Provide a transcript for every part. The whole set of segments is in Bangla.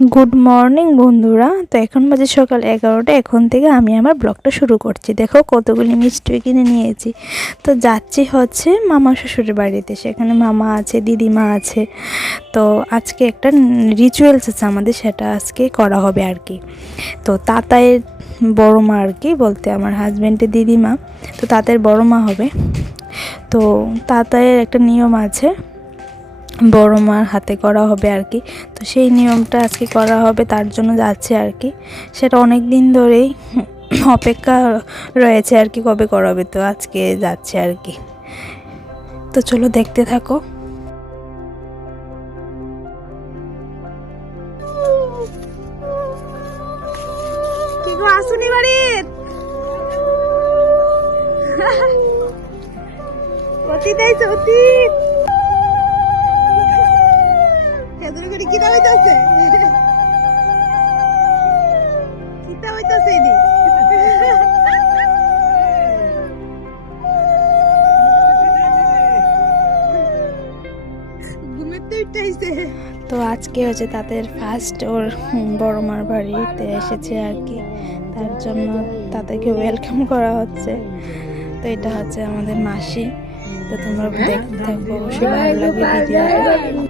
গুড মর্নিং বন্ধুরা। তো এখন বাজে সকাল এগারোটা। এখন থেকে আমি আমার ব্লগটা শুরু করছি। দেখো কতগুলি মিষ্টি কিনে নিয়েছি। তো যাচ্ছি হচ্ছে মামা শ্বশুরের বাড়িতে। সেখানে মামা আছে, দিদিমা আছে। তো আজকে একটা রিচুয়ালস আছে আমাদের। সেটা আজকে করা হবে আর কি। তো তাতায়ের বড় মা আর কি বলতে আমার হাজব্যান্ডের দিদিমা। তো তাতায়ের বড় মা হবে। তো তাতায়ের একটা নিয়ম আছে। বড় মার হাতে করা হবে আর কি। তো সেই নিয়মটা আজকে করা হবে, তার জন্য যাচ্ছে আর কি। সেটা অনেক দিন ধরেই অপেক্ষা রয়েছে আর কি, কবে করাবে তো আজকে যাচ্ছে আর কি। তো চলো দেখতে থাকো। অতীত অতীত। হইতাছে। হইতাছে তো আজকে হচ্ছে তাদের ফার্স্ট ওর বড় মার বাড়িতে এসেছে আর কি। তার জন্য তাদেরকে ওয়েলকাম করা হচ্ছে। তো এটা হচ্ছে আমাদের মাসি। তো তোমরা দেখতে থাকব অবশ্যই ভালো লাগবে ভিডিওটা।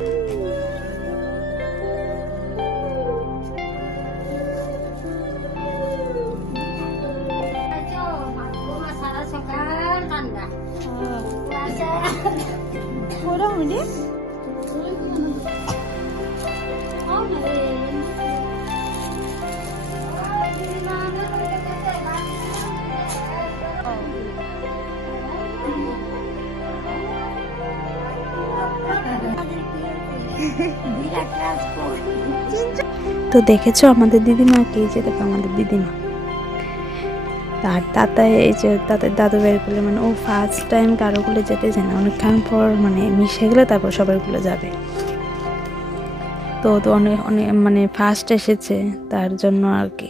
তো দেখেছ আমাদের দিদিমাকে এই যে দেখো আমাদের দিদিমা। তার দাদা এই যে তাদের দাদু বের করলে মানে ও ফার্স্ট টাইম কারোগুলো যেতে চায় না। অনেকক্ষণ পর মানে মিশে গেলে তারপর সবাইগুলো যাবে। তো তো অনেক অনেক মানে ফার্স্ট এসেছে তার জন্য আর কি।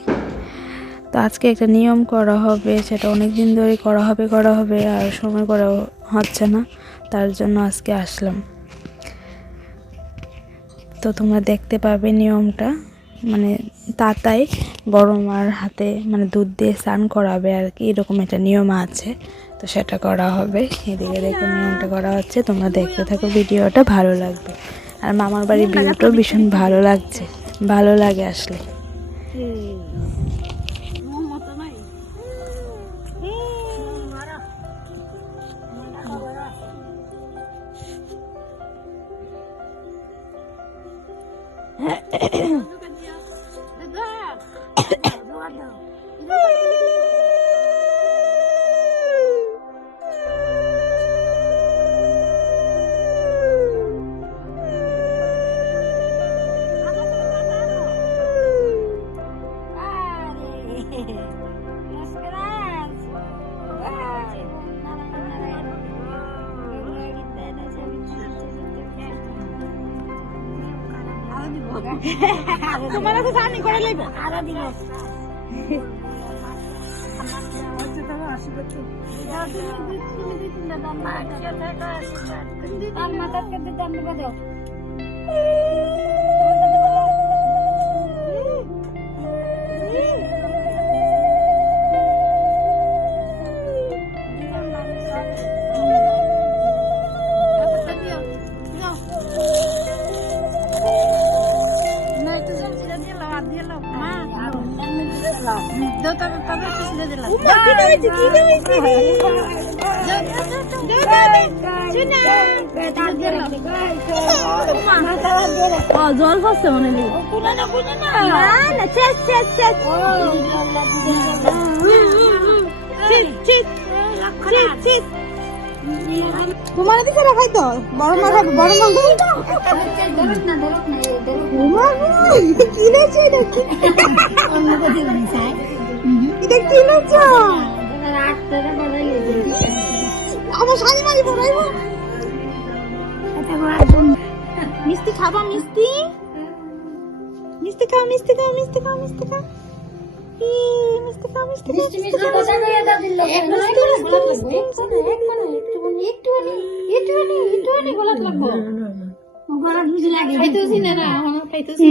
তো আজকে একটা নিয়ম করা হবে, সেটা অনেক দিন ধরে করা হবে করা হবে, আর সময় করা হচ্ছে না। তার জন্য আজকে আসলাম। তো তোমরা দেখতে পাবে নিয়মটা। মানে তাতাই বড় মার হাতে মানে দুধ দিয়ে স্নান করাবে আর কি এরকম একটা নিয়ম আছে। তো সেটা করা হবে। এদিকে দেখো নিয়মটা করা হচ্ছে। তোমরা দেখতে থাকো ভিডিওটা ভালো লাগবে। আর মামার বাড়ির ভিউটাও ভীষণ ভালো লাগছে। ভালো লাগে আসলে। তোমার কাছে জানি করে লইব। আরও দিব মাথাকে দিতাম দেবো উমা জল ফাসছে মনে হয় তোমার দিকে রাখাই তো বড় মা খাবে বড় মা উমা কি নেছে এটা কি মিষ্টি খাবা মিষ্টি মিষ্টি খাও মিষ্টি। খাও মিষ্টি খাও মিষ্টি খাও মিষ্টি খাও মিষ্টি খাও মিষ্টি খাও একটুখানি একটুখানি একটুখানি গোলাপ লাগবো লাগে খাইতেছি না। না খাইতেছি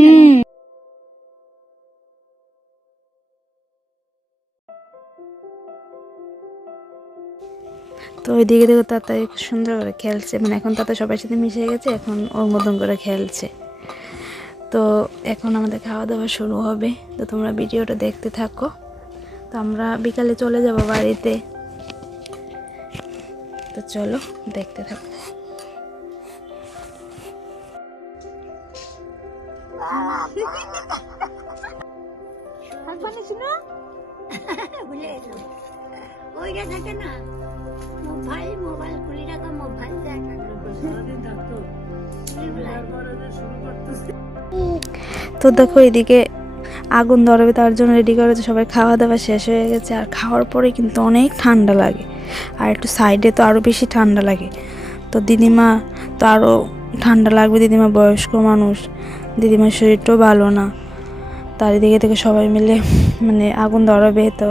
তো ওইদিকে দেখো তাতা সুন্দর করে খেলছে। মানে এখন তাতা সবার সাথে মিশে গেছে এখন ওর মতন করে খেলছে। তো এখন আমাদের খাওয়া দাওয়া শুরু হবে। তো তোমরা ভিডিওটা দেখতে থাকো। তো আমরা বিকালে চলে যাব বাড়িতে। তো চলো দেখতে থাকো। ওইটা থাকে না? তো দেখো এদিকে আগুন ধরাবে, তার জন্য রেডি করেছে, সবাই খাওয়া দাওয়া শেষ হয়ে গেছে। আর খাওয়ার পরে কিন্তু অনেক ঠান্ডা লাগে। আর একটু সাইডে তো আরও বেশি ঠান্ডা লাগে। তো দিদিমা তো আরও ঠান্ডা লাগবে, দিদিমা বয়স্ক মানুষ। দিদিমার শরীরটাও ভালো না। তার এদিকে থেকে সবাই মিলে মানে আগুন ধরাবে, তো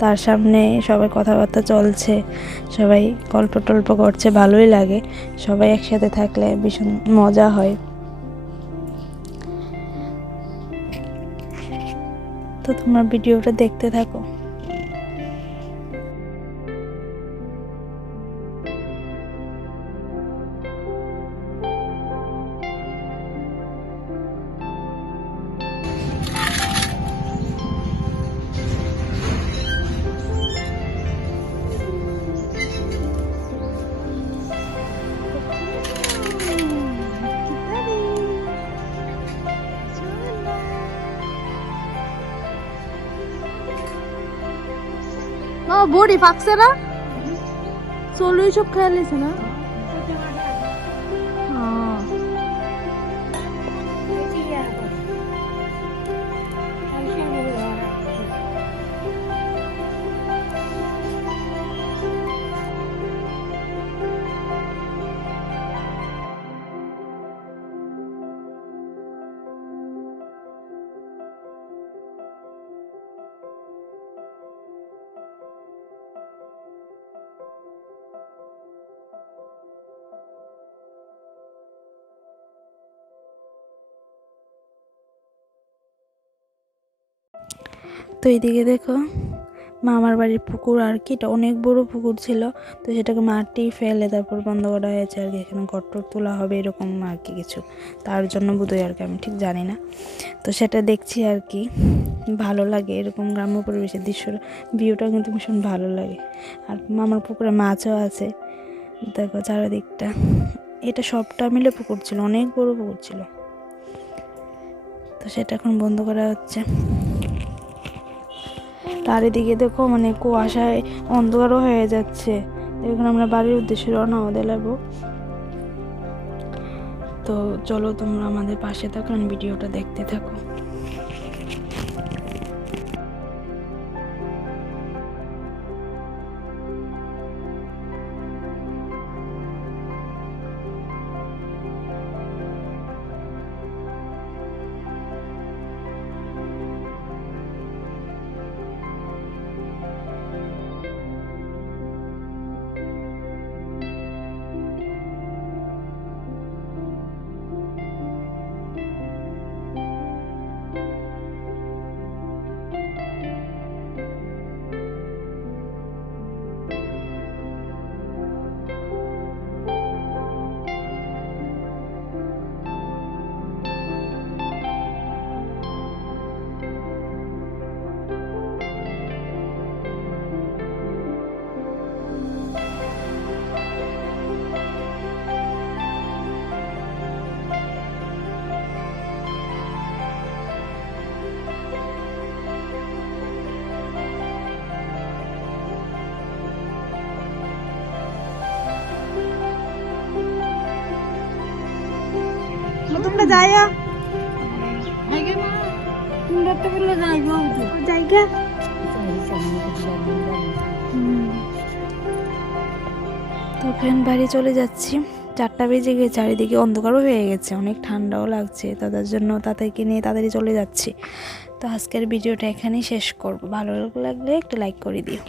তার সামনে সবাই কথাবার্তা চলছে, সবাই গল্প টল্প করছে, ভালোই লাগে। সবাই একসাথে থাকলে ভীষণ মজা হয়। তো তোমার ভিডিওটা দেখতে থাকো। বড়ি পাকছে না? চলুই সব খেয়ালিছে না? তো এইদিকে দেখো, মামার বাড়ির পুকুর আর কি, এটা অনেক বড় পুকুর ছিল, তো সেটাকে মাটি ফেলে তারপর বন্ধ করা হয়েছে আর কি, এখানে গট্টর তোলা হবে এরকম আর কি কিছু। তার জন্য বোধহয় আর কি, আমি ঠিক জানি না। তো সেটা দেখছি আর কি, ভালো লাগে এরকম গ্রাম্য পরিবেশের দৃশ্যর ভিউটা কিন্তু ভীষণ ভালো লাগে। আর মামার পুকুরে মাছও আছে, দেখো চারিদিকটা। এটা সবটা মিলে পুকুর ছিল, অনেক বড় পুকুর ছিল। তো সেটা এখন বন্ধ করা হচ্ছে। তার এদিকে দেখো মানে কুয়াশায় অন্ধকারও হয়ে যাচ্ছে। এখন আমরা বাড়ির উদ্দেশ্যে রওনা হতে লাগবো। তো চলো তোমরা আমাদের পাশে থাকো ভিডিওটা দেখতে থাকো। যাইয়া তো জায়গা বাড়ি চলে যাচ্ছি। চারটা বেজে গিয়ে চারিদিকে অন্ধকারও হয়ে গেছে অনেক ঠান্ডাও লাগছে। তাদের জন্য তাদেরকে নিয়ে তাড়াতাড়ি চলে যাচ্ছি। তো আজকের ভিডিওটা এখানেই শেষ করব। ভালো লাগলে একটু লাইক করে দিও।